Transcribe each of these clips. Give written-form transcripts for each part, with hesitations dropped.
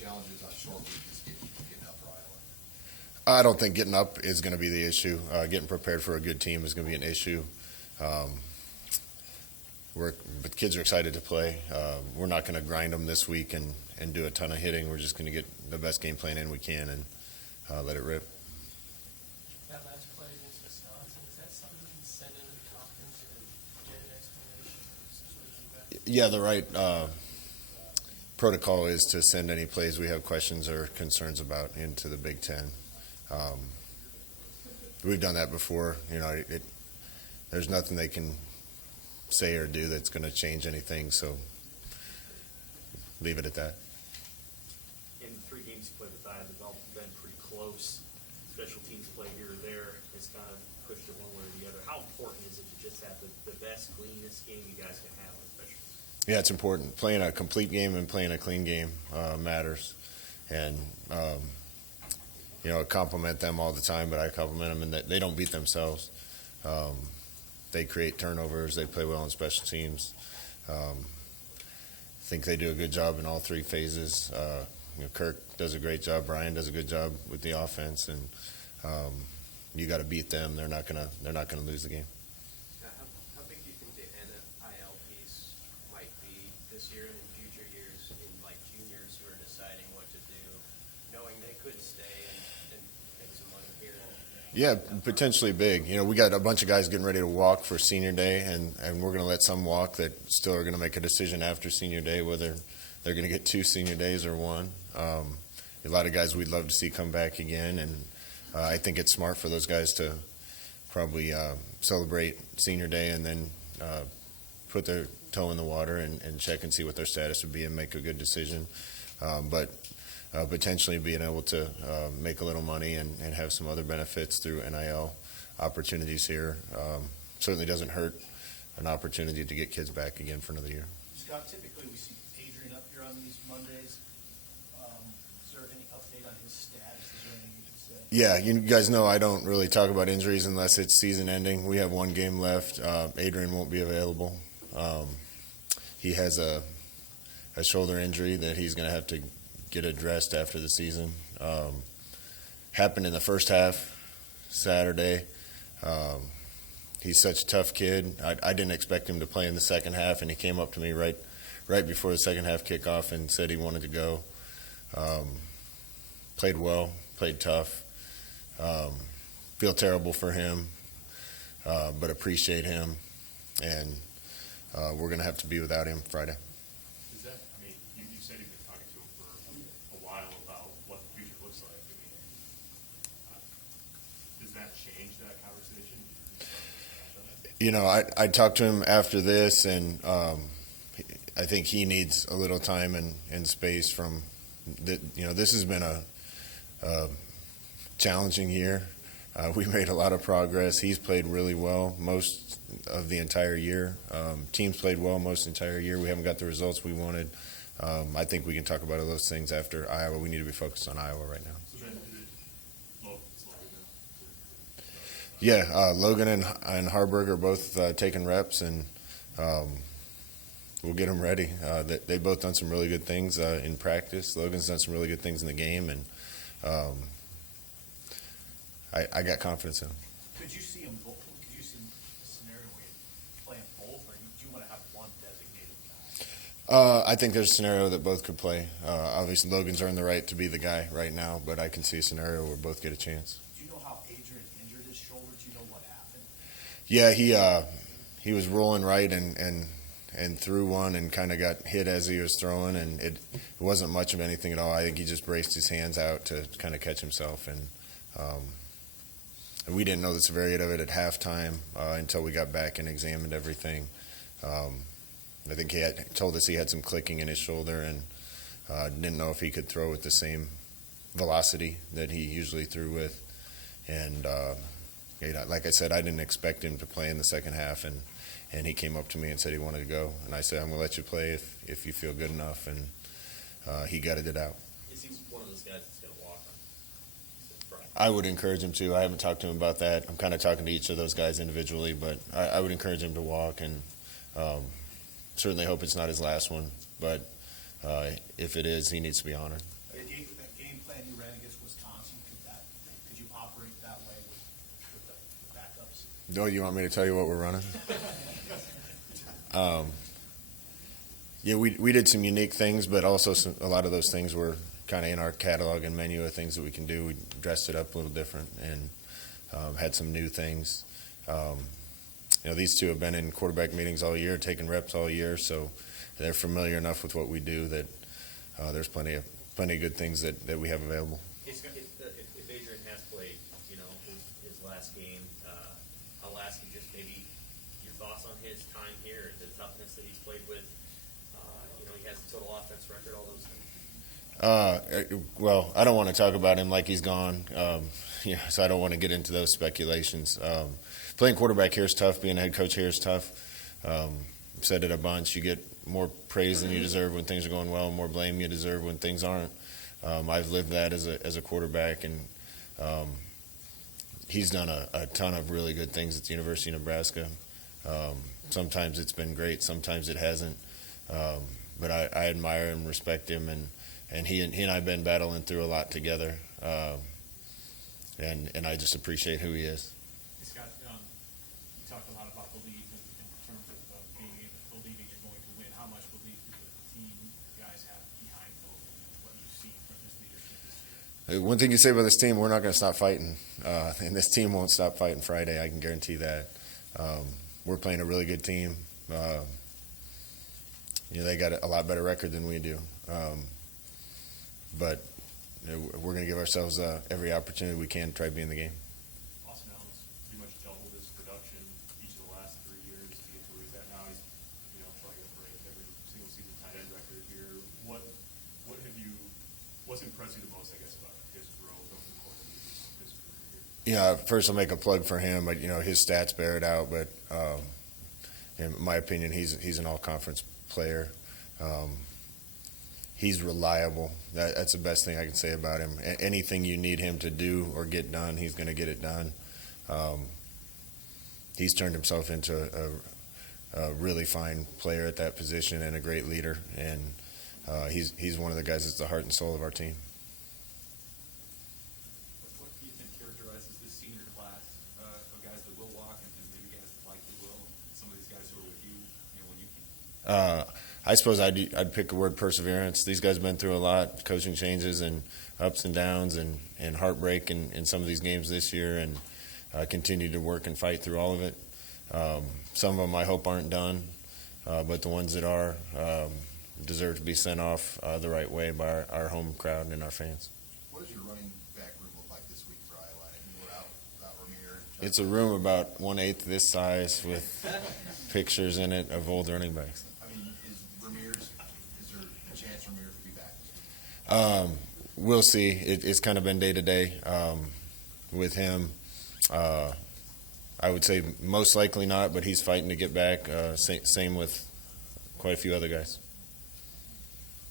challenges on short week is getting up for Iowa? I don't think getting up is going to be the issue. Getting prepared for a good team is going to be an issue. But kids are excited to play. We're not going to grind them this week and do a ton of hitting. We're just going to get the best game plan in we can and let it rip. That last play against Wisconsin, is that something you can send into the conference and get an explanation? Yeah, the right protocol is to send any plays we have questions or concerns about into the Big Ten. We've done that before. There's nothing they can say or do that's going to change anything, so leave it at that. In the 3 games you played with Iowa, they've all been pretty close. Special teams play here or there has kind of pushed it one way or the other. How important is it to just have the best, cleanest game you guys can have on special teams? Yeah, it's important. Playing a complete game and playing a clean game matters. And, I compliment them all the time, but I compliment them in that they don't beat themselves. They create turnovers. They play well on special teams. I think they do a good job in all 3 phases. Kirk does a great job. Brian does a good job with the offense, and you got to beat them. They're not gonna lose the game. How big do you think the NIL piece might be this year and in future years in juniors who are deciding what to do, knowing they could stay and make some money here? Yeah, potentially big. We got a bunch of guys getting ready to walk for senior day, and we're going to let some walk that still are going to make a decision after senior day whether they're going to get 2 senior days or 1. A lot of guys we'd love to see come back again, and I think it's smart for those guys to probably celebrate senior day and then put their toe in the water and check and see what their status would be and make a good decision. But potentially being able to make a little money and have some other benefits through NIL opportunities here certainly doesn't hurt an opportunity to get kids back again for another year. Scott, typically we see Adrian up here on these Mondays. Is there any update on his status? Is there anything you can say? Yeah, you guys know I don't really talk about injuries unless it's season ending. We have 1 game left. Adrian won't be available. He has a shoulder injury that he's going to have to get addressed after the season. Happened in the first half Saturday. He's such a tough kid. I didn't expect him to play in the second half, and he came up to me right before the second half kickoff and said he wanted to go. Played well, played tough. Feel terrible for him, but appreciate him, and we're going to have to be without him Friday. You said you've been talking to him for a while about what the future looks like. Does that change that conversation? I talked to him after this, and I think he needs a little time and space from this has been a challenging year. We made a lot of progress. He's played really well most of the entire year. Teams played well most of the entire year. We haven't got the results we wanted. I think we can talk about those things after Iowa. We need to be focused on Iowa right now. Yeah, Logan and Harburg are both taking reps, and we'll get them ready. They've both done some really good things in practice. Logan's done some really good things in the game, and I got confidence in him. Could you see a scenario where you play them both, or do you want to have one designated guy? I think there's a scenario that both could play. Obviously, Logan's earned the right to be the guy right now, but I can see a scenario where both get a chance. Do you know how Adrian injured his shoulder? Do you know what happened? Yeah, he was rolling right and threw one and kind of got hit as he was throwing, and it wasn't much of anything at all. I think he just braced his hands out to kind of catch himself, and we didn't know the severity of it at halftime until we got back and examined everything. I think he had told us he had some clicking in his shoulder, and didn't know if he could throw with the same velocity that he usually threw with. And like I said, I didn't expect him to play in the second half, and he came up to me and said he wanted to go. And I said, I'm going to let you play if you feel good enough, and he gutted it out. Is he one of those guys that's going to walk on Friday? I would encourage him to. I haven't talked to him about that. I'm kind of talking to each of those guys individually, but I would encourage him to walk, and certainly hope it's not his last one. But if it is, he needs to be honored. Is Do you want me to tell you what we're running? Yeah, we did some unique things, but also a lot of those things were kind of in our catalog and menu of things that we can do. We dressed it up a little different and had some new things. These two have been in quarterback meetings all year, taking reps all year, so they're familiar enough with what we do that there's plenty of good things that we have available. If Adrian has played, his last game, I'll ask you just maybe your thoughts on his time here, the toughness that he's played with. He has the total offense record, all those things. Well, I don't want to talk about him like he's gone, so I don't want to get into those speculations. Playing quarterback here is tough. Being a head coach here is tough. I've said it a bunch. You get more praise than you deserve when things are going well, and more blame you deserve when things aren't. I've lived that as a quarterback, and he's done a ton of really good things at the University of Nebraska. Sometimes it's been great, sometimes it hasn't. But I admire and respect him, and he and I have been battling through a lot together, and I just appreciate who he is. Scott, you talked a lot about belief in terms of believing you're going to win. How much belief do the team guys have behind Hogan and what you've seen from his leadership this year? One thing you say about this team, we're not going to stop fighting, and this team won't stop fighting Friday. I can guarantee that. We're playing a really good team. They got a lot better record than we do, but we're going to give ourselves every opportunity we can to try to be in the game. Austin Allen's pretty much doubled his production each of the last 3 years to get to where he's at now. He's probably going to break every single season tight end record here. What's impressed you the most, I guess, about his growth over the course of his career here? First I'll make a plug for him. But his stats bear it out. But in my opinion, he's an all-conference player. He's reliable. That's the best thing I can say about him. Anything you need him to do or get done, he's going to get it done. He's turned himself into a really fine player at that position and a great leader. And he's one of the guys that's the heart and soul of our team. What do you think characterizes this senior class of guys that will walk and maybe guys that likely will, and some of these guys who are with you, when you can? I suppose I'd pick the word perseverance. These guys have been through a lot, coaching changes and ups and downs and heartbreak in some of these games this year, and continue to work and fight through all of it. Some of them I hope aren't done, but the ones that are deserve to be sent off the right way by our home crowd and our fans. What does your running back room look like this week for Iowa? You were out Ramir. It's a room about 1/8 this size with pictures in it of old running backs. Is there a chance Ramir could be back? We'll see. It's kind of been day to day with him. I would say most likely not, but he's fighting to get back. Same with quite a few other guys.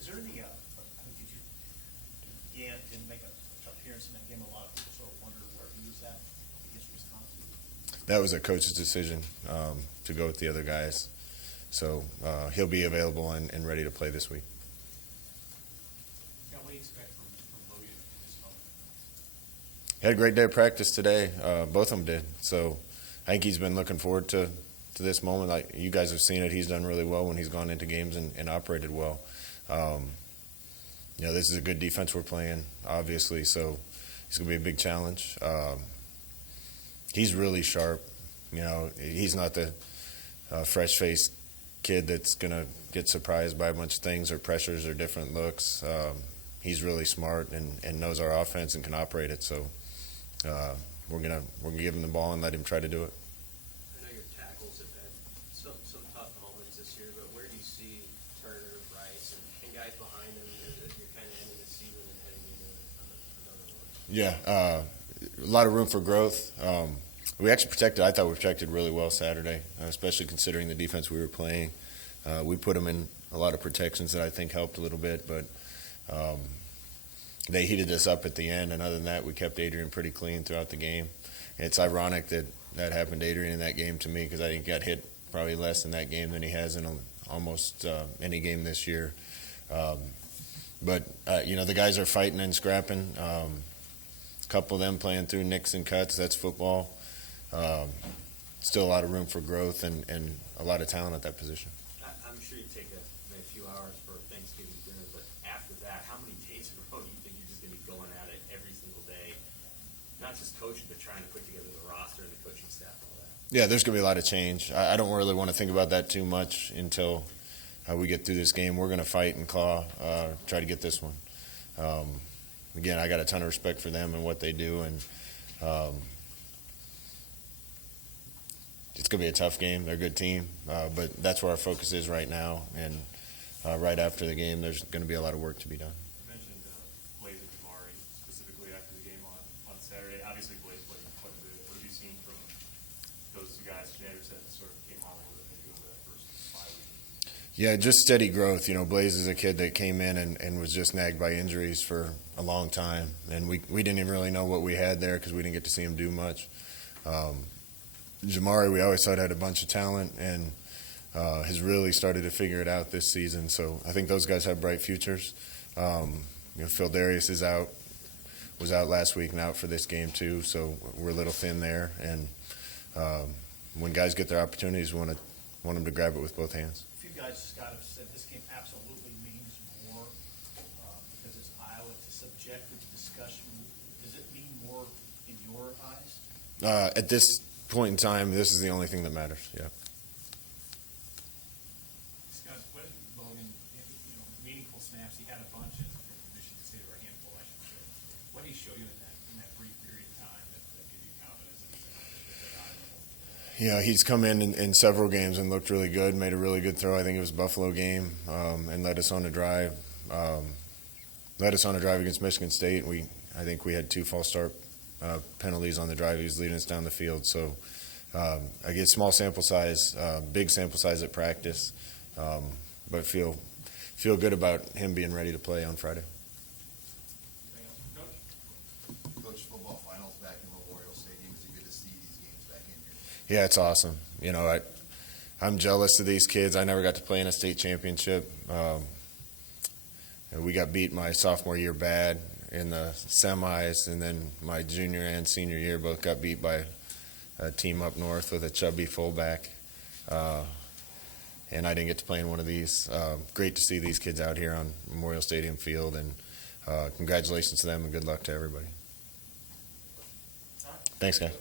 Is there any, didn't make a appearance in that game. A lot of people sort of wonder where he was at against Wisconsin. That was a coach's decision to go with the other guys. So he'll be available and ready to play this week. Scott, what do you expect from Logan in this moment? Had a great day of practice today. Both of them did. So I think he's been looking forward to this moment. Like you guys have seen it, he's done really well when he's gone into games and operated well. This is a good defense we're playing, obviously, so it's going to be a big challenge. He's really sharp. He's not the fresh-faced kid that's going to get surprised by a bunch of things or pressures or different looks. He's really smart and knows our offense and can operate it. So we're gonna give him the ball and let him try to do it. I know your tackles have had some tough moments this year, but where do you see Turner, Bryce, and guys behind them that you're kind of ending the season and heading into another one? Yeah, a lot of room for growth. I thought we protected really well Saturday, especially considering the defense we were playing. We put them in a lot of protections that I think helped a little bit, but they heated us up at the end, and other than that, we kept Adrian pretty clean throughout the game. It's ironic that happened to Adrian in that game to me because I think he got hit probably less in that game than he has in almost any game this year. But the guys are fighting and scrapping. A couple of them playing through nicks and cuts. That's football. still a lot of room for growth and a lot of talent at that position. I'm sure you take a few hours for Thanksgiving dinner, but after that, how many days in a row do you think you're just going to be going at it every single day? Not just coaching, but trying to put together the roster and the coaching staff and all that. Yeah, there's going to be a lot of change. I don't really want to think about that too much until we get through this game. We're going to fight and claw, try to get this one. Again, I got a ton of respect for them and what they do, and it's going to be a tough game. They're a good team, but that's where our focus is right now. And right after the game, there's going to be a lot of work to be done. You mentioned Blaze and Jamari specifically after the game on Saturday. Obviously, Blaze played quite a bit. What have you seen from those two guys? Shander said sort of came on with it maybe over that first 5 weeks. Yeah, just steady growth. You know, Blaze is a kid that came in and was just nagged by injuries for a long time. And we didn't even really know what we had there because we didn't get to see him do much. Jamari, we always thought had a bunch of talent and has really started to figure it out this season. So I think those guys have bright futures. Phil Darius was out last week and out for this game too. So we're a little thin there. And when guys get their opportunities, we want them to grab it with both hands. A few guys, Scott, have said this game absolutely means more because it's Iowa. It's a subjective discussion. Does it mean more in your eyes? At this point in time, this is the only thing that matters. Yeah. Scott, what did Logan, meaningful snaps, he had a bunch in Michigan State, or a handful, I should say. What did he show you in that brief period of time that gave you confidence that he's at a high level? Yeah, he's come in several games and looked really good, made a really good throw. I think it was Buffalo game, and led us on a drive. Led us on a drive against Michigan State. I think we had 2 false start penalties on the drive. He was leading us down the field. So I get small sample size, big sample size at practice, but feel good about him being ready to play on Friday. Coach, football finals back in Memorial Stadium. Is it good to see these games back in here? Yeah, it's awesome. I'm jealous of these kids. I never got to play in a state championship. We got beat my sophomore year bad in the semis, and then my junior and senior year both got beat by a team up north with a chubby fullback. And I didn't get to play in one of these. Great to see these kids out here on Memorial Stadium field, and congratulations to them and good luck to everybody. Thanks, guys.